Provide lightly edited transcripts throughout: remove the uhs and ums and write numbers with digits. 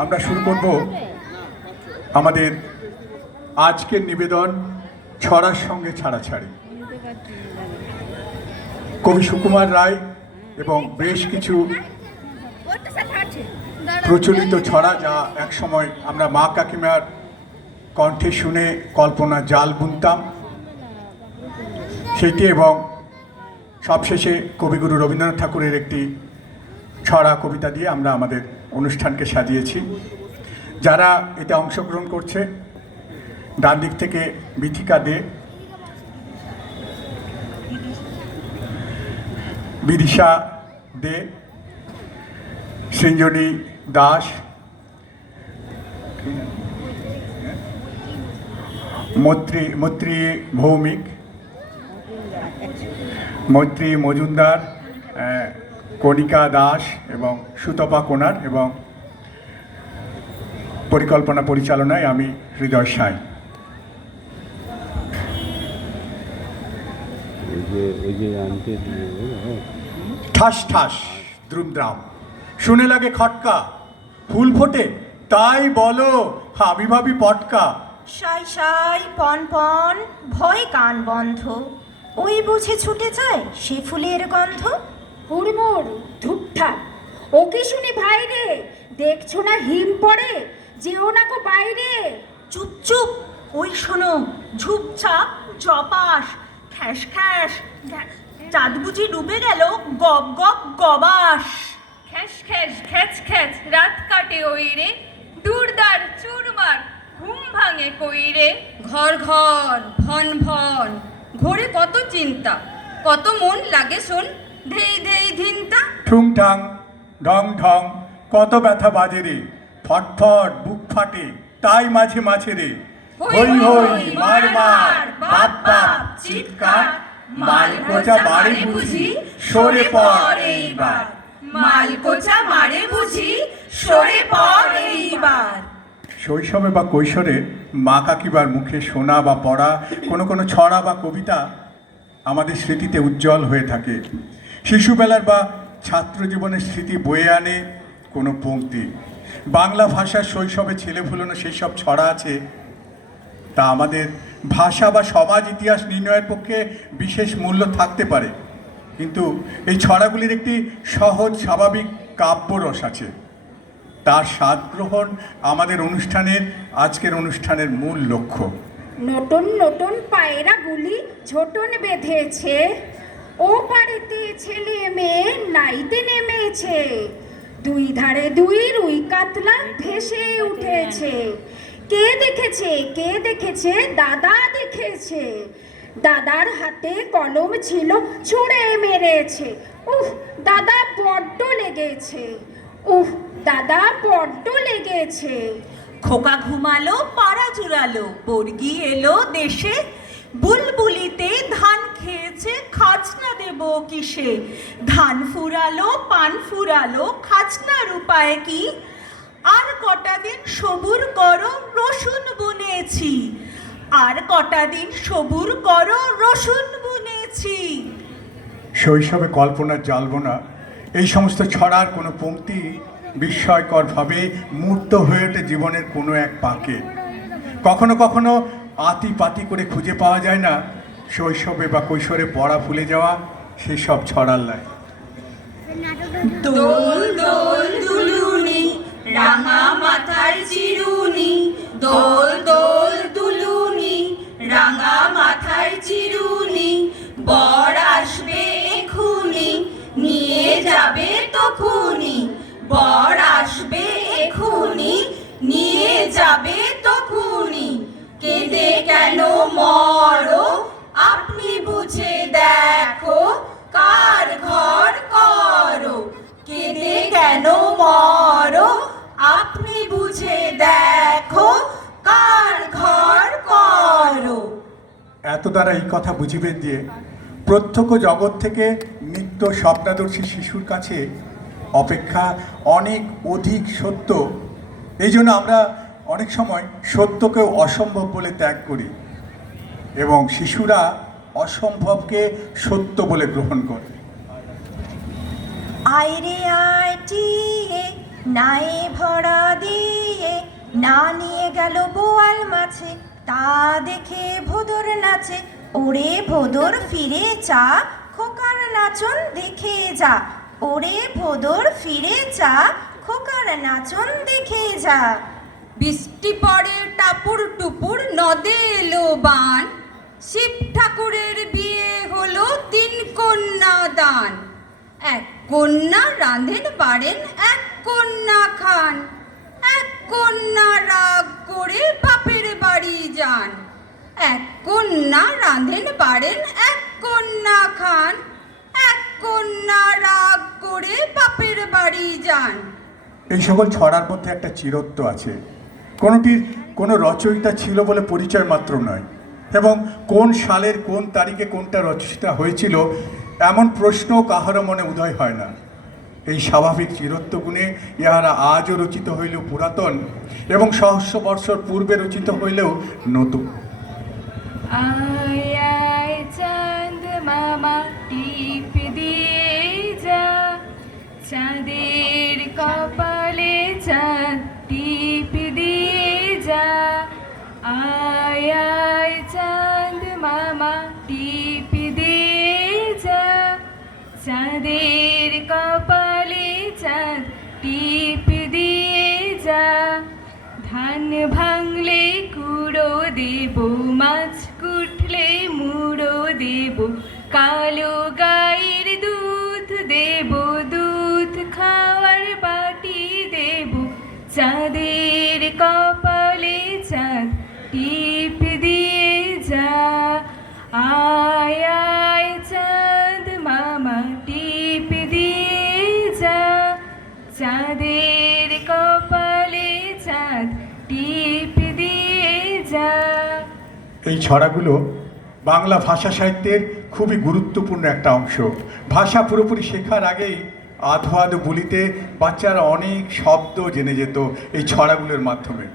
আমরা শুরু করব আমাদের আজকের নিবেদন ছড়ার সঙ্গে ছাড়াছাড়ি। কবি সুকুমার রায় এবং বেশ কিছু প্রচলিত ছড়া, যা একসময় আমরা মা কাকিমার কণ্ঠে শুনে কল্পনা জাল বুনতাম, সেটি এবং সবশেষে কবিগুরু রবীন্দ্রনাথ ঠাকুরের একটি ছড়া কবিতা দিয়ে আমরা আমাদের অনুষ্ঠানকে সাজিয়েছি। যারা এতে অংশগ্রহণ করছে, ডান দিক থেকে বিথিকা দে, বিদিশা দে, সৃঞ্জনী দাস, মৈত্রী ভৌমিক, মৈত্রী মজুমদার, কণিকা দাস এবং সুতপা কোনার, এবং পরিকল্পনা পরিচালনায় আমি হৃদয় সাই। ঠাস ঠাস দ্রুমদ্রাম শুনে লাগে খটকা, ফুল ফোটে তাই বলো আমি ভাবি পটকা। সাই সাই পন পন ভয় কান বন্ধ, ওই বুঝে ছুটে যায় সে ফুলের গন্ধ। হুড়মুড় ধুপঠা ওকে শুনি ভাই রে, দেখছো না হিম পড়ে যেও না গো বাইরে। চুপ চুপ ওই শোনো ঝুপঝাপ জপাস, খ্যাস খ্যাস চাঁদ বুঝি ডুবে গেল গব গব গবাস। খ্যাস খ্যাস খ্যাচ খ্যাচ রাত কাটে ওই রে, দুর্দার চুরমার ঘুম ভাঙে কই রে। ঘর ঘর ভন ভন ঘোরে কত চিন্তা, কত মন লাগে শোন ধেই ধেই ধিনতা। ঠুংঠাং ঢং ঢং কত ব্যথা বাজে রে, ফটফট বুক ফাটে তাই মাঝে মাঝে রে। হই হই মার মার বাপ বাপ চিৎকার, মাল কোচা বাড়ি বুঝি সরে পড় এইবার। মাল কোচা মারে বুঝি সরে পড় এইবার। শৈশবে বা কৈশোরে মা কাকিবার মুখে শোনা বা পড়া কোনো কোনো ছড়া বা কবিতা আমাদের স্মৃতিতে উজ্জ্বল হয়ে থাকে। শিশুবেলার বা ছাত্র জীবনের স্মৃতি বয়ে আনে কোনো পংক্তি। বাংলা ভাষার শৈশবে ছেলে ভুলোনো সেই সব ছড়া আছে, তা আমাদের ভাষা বা সমাজ ইতিহাস নির্ণয়ের পক্ষে বিশেষ মূল্য থাকতে পারে, কিন্তু এই ছড়াগুলির একটি সহজ স্বাভাবিক কাব্যরস আছে। তার স্বাদ গ্রহণ আমাদের আজকের অনুষ্ঠানের মূল লক্ষ্য। নতুন নতুন পায়রা গুলি ঝোটন বেঁধেছে, ও পাড়েতে ছেলে মেয়ে নাইতে নেমেছে। দুই ধারে দুই রুই কাতলা ভেসে উঠেছে। কে দেখেছে দাদা দেখেছে। দাদার হাতে কলম ছিল ছুঁড়ে মেরেছে। দাদা বড্ড লেগেছে। দাদা বড্ড লেগেছে। খোকা ঘুমালো পাড়া জুড়ালো, বর্গি এলো দেশে। বুলবুলিতে ধান খেয়েছে খাজনা দেব কিসে। ধান ফুরালো পান ফুরালো খাজনার উপায় কি। আর কটা দিন সবুর করো রসুন বুনেছি। আর কটা দিন সবুর করো রসুন বুনেছি। শৈশবে কল্পনার জালবোনা এই সমস্ত ছড়ার কোনো পংক্তি বিস্ময়করভাবে মূর্ত হয়ে ওঠে জীবনের কোনো এক পাকে। কখনো কখনো আতি পাতি করে খুঁজে পাওয়া যায় না শৈশবে বা কৈশোরে পড়া ভুলে যাওয়া সেই সব ছড়ার লাই। দোল দোল দুলুনি রাঙা মাথায় চিরুনি। দোল দোল দুলুনি রাঙা মাথায় চিরুনি। বর আসবে এখুনি নিয়ে যাবে তখুনি। বর আসবে এখুনি নিয়ে যাবে তখুনি। কেঁদে কেন মরো আপনি বুঝে দেখো, কার ঘর করো। কেঁদে কেন মরো আপনি বুঝে দেখো, কার ঘর করো। এত দ্বারা এই কথা বুঝিবেন যে প্রত্যক্ষ জগৎ থেকে নিত্য স্বপ্নাদর্শী শিশুর কাছে অপেক্ষা অনেক অধিক সত্য। এই জন্য আমরা অনেক সময় সত্যকেও অসম্ভব বলে ত্যাগ করি এবং শিশুরা অসম্ভবকে সত্য বলে গ্রহণ করে। আইরে আইটিয়ে নাই ভরা দিয়ে না নিয়ে গেল বোয়াল মাছে, তা দেখে ভোদর নাচে। ওরে ভোদর ফিরে চা, খোকার নাচন দেখে যা। ওরে ভোদর ফিরে চা, খোকার নাচন দেখে যা। বৃষ্টি পড়ে টাপুর টুপুর, নদে এলো বান। শিব ঠাকুরের বিয়ে হলো 3 কন্যা দান। 1 কন্যা রাঁধেন বাড়েন, 1 কন্যা খান। 1 কন্যা রাগ করে বাপের বাড়ি যান। 1 কন্যা রাঁধেন বাড়েন, 1 কন্যা খান। 1 কন্যা রাগ করে বাপের বাড়ি যান। এই সকল ছড়ার মধ্যে একটা চিরত্ব আছে। কোনোটির কোনো রচয়িতা ছিল বলে পরিচয় মাত্র নয়, এবং কোন সালের কোন তারিখে কোনটা রচিত হয়েছিল এমন প্রশ্ন কাহারও মনে উদয় হয় না। এই স্বাভাবিক চিরত্ব গুণে ইহারা আজও রচিত হইলেও পুরাতন, এবং সহস্র বৎসর পূর্বে রচিত হইলেও নতুন। আয় আয় চাঁদ মামা টিপ দিয়ে যা, চাঁদের কপালে চাঁদ টিপ দিয়ে যা। আয় আয় চাঁদ মামা টিপ দিয়ে যা, চাঁদের কপালে চাঁদ টিপ দিয়ে যা। ধান ভাঙলে কুড়ো দেব, মাছ কুটলে মুড়ো দেব। কালো গাইয়ের দুধ দেব, দুধ খাওয়ার বাটি দেব। চাঁদের কপালে চাঁদ টিপ দিয়ে যা। আয় আয় চাঁদ মামা টিপ দিয়ে যা, চাঁদের কপালে চাঁদ টিপ দিয়ে যা। এই ছড়াগুলো বাংলা ভাষা সাহিত্যের খুবই গুরুত্বপূর্ণ একটা অংশ। ভাষা পুরোপুরি শেখার আগেই আধো আধো বলিতে বাচ্চারা অনেক শব্দ জেনে যেত এই ছড়াগুলোর মাধ্যমে।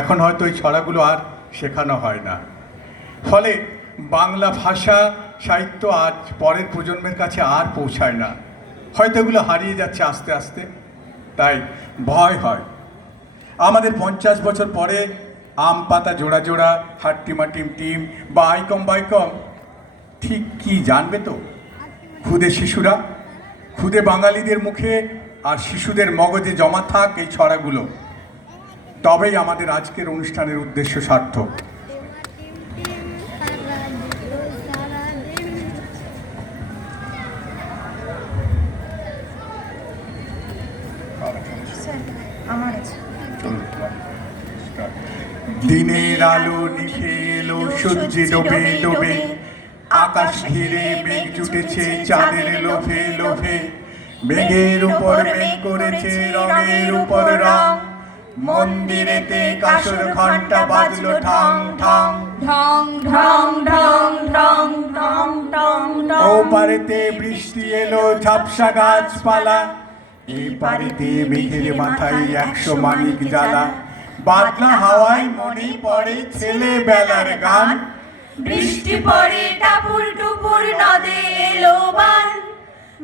এখন হয়তো এই ছড়াগুলো আর শেখানো হয় না, ফলে বাংলা ভাষা সাহিত্য আজ পরের প্রজন্মের কাছে আর পৌঁছায় না। হয়তো এগুলো হারিয়ে যাচ্ছে আস্তে আস্তে। তাই ভয় হয় আমাদের 50 বছর পরে আম পাতা জোড়া জোড়া, হাট্টিমা টিম টিম বা আইকম বাইকম ঠিক কি জানবে তো? খুদে শিশুরা, খুদে বাঙালিদের মুখে আর শিশুদের মগজে জমা থাক এই ছড়াগুলো, তবেই আমাদের আজকের অনুষ্ঠানের উদ্দেশ্য সার্থক। আমার আছে। দিনের আলো নিভে এলো, সূর্য ডোবে ডোবে। আকাশ ঘিরে মেঘ জুটেছে চাঁদের লোভে লোভে। মেঘের উপর মেঘ করেছে রঙের উপর রং। মন্দিরেতে কাসর ঘন্টা বাজলো ঠং ঠং। ঢং ঢং ঢং ঢং ঢং ঢং ঢং। ও পারেতে বৃষ্টি এলো, ঝাপসা গাছপালা। এই পারেতে মেঘের মাথায় 100 মানিক জ্বালা। বাদলা হাওয়ায় মনে পড়ে ছেলেবেলার গান। বৃষ্টি পড়ে টাপুর টুপুর, নদে এলো বান।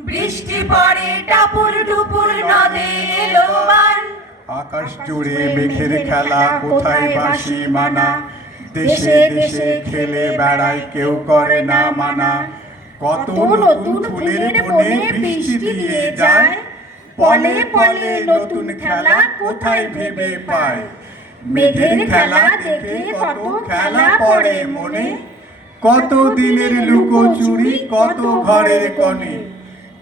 বৃষ্টি পড়ে টাপুর টুপুর, নদে এলো বান। আকাশ জুড়ে মেঘের খেলা, কোথায় বাসি মানা। দেশে দেশে খেলে বেড়ায়, কেউ করে না মানা। কত নতুন ফুলের বনে বৃষ্টি দিয়ে যায়। পলে পলে নতুন খেলা কোথায় ভেবে পায়। মেঘের খেলা দেখে কত খেলা পড়ে মনে। কত দিনের লুকোচুরি, কত ঘরের কোণে।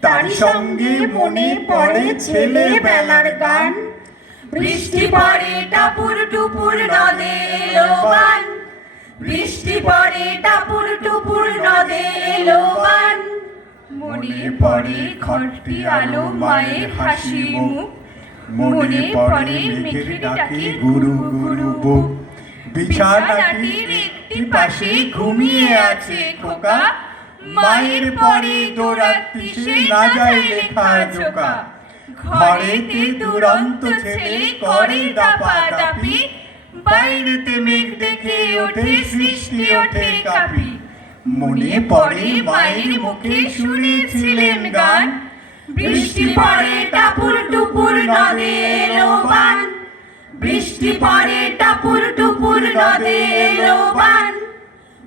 তার সঙ্গে মনে পড়ে ছেলেবেলার গান। বৃষ্টি পড়ে টাপুর টুপুর, নদে এলো বান। বৃষ্টি পড়ে টাপুর টুপুর, নদে এলো বান। মনে পড়ে ঘরটি আলো, মায়ের হাসি মুখ। মনে পড়ে মেঘের ডাকে গুরু গুরু বুক। বিছানাটির একটি পাশে ঘুমিয়ে আছে খোকা। মায়ের পরে দৌড়াচ্ছি সে না যায় লেখা জোকা। ঘরেতে দুরন্ত ছেলে করে দাপাদাপি। বাইরেতে মেঘ দেখে ওঠে সৃষ্টি ওঠে কাঁপি। মনে পড়ে মায়ের মুখে শুনেছিলেন গান। বৃষ্টি পড়ে টাপুর টুপুর, নদে এলো বান। বৃষ্টি বৃষ্টি পড়ে টাপুর টুপুর নদে এলো বান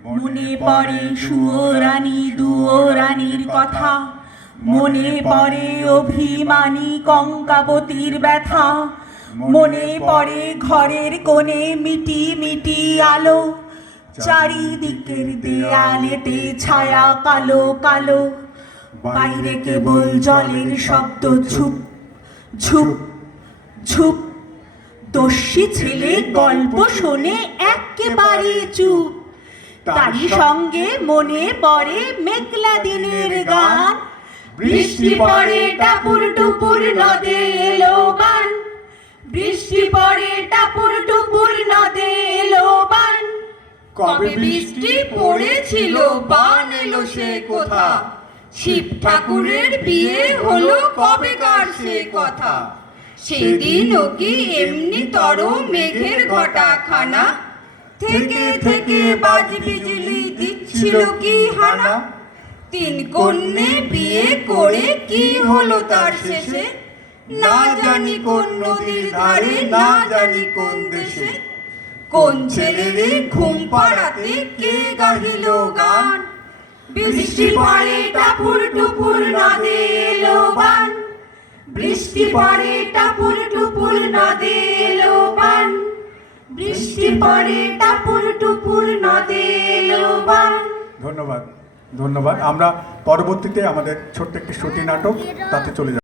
মনে পড়ে সুয়োরানী দুয়োরানীর কথা মনে পড়ে অভিমানী কঙ্কাবতীর ব্যথা মনে পড়ে ঘরের কোণে মিটি মিটি আলো চারিদিকের দেয়ালেতে ছায়া কালো কালো বাইরে কেবল জলের শব্দ ঝুপ ঝুপ ঝুপ দস্যি ছেলে গল্প শোনে একেবারে চুপ তারই সঙ্গে মনে পড়ে মেঘলা দিনের গান বৃষ্টি পড়ে টাপুর টুপুর নদে এলো বান বৃষ্টি পড়ে টাপুর টুপুর নদে এলো বান কবে বৃষ্টি পড়েছিল বান এলো সে কোথা শিব ঠাকুরের বিয়ে হলো কবেকার সে কথা সেদিনও কি এমনি তর মেঘের ঘটা খানা থেকে থেকে বাজ বিজলি দিচ্ছিল কি হানা তিন কন্যে বিয়ে করে কি হলো তার শেষে না জানি কোন নদীর ধারে না জানি কোন দেশে কোন ছেলেরে ঘুম পাড়াতে কে গাহিল গান বৃষ্টি পড়ে টাপুর টুপুর নদে এলো বান বৃষ্টি পড়ে টাপুর টুপুর নদে এলো বান বৃষ্টি পড়ে টাপুর টুপুর নদে এলো বান। ধন্যবাদ ধন্যবাদ। আমরা পরবর্তীতে আমাদের ছোট্ট একটি শ্রুতি নাটক তাতে চলে যাব।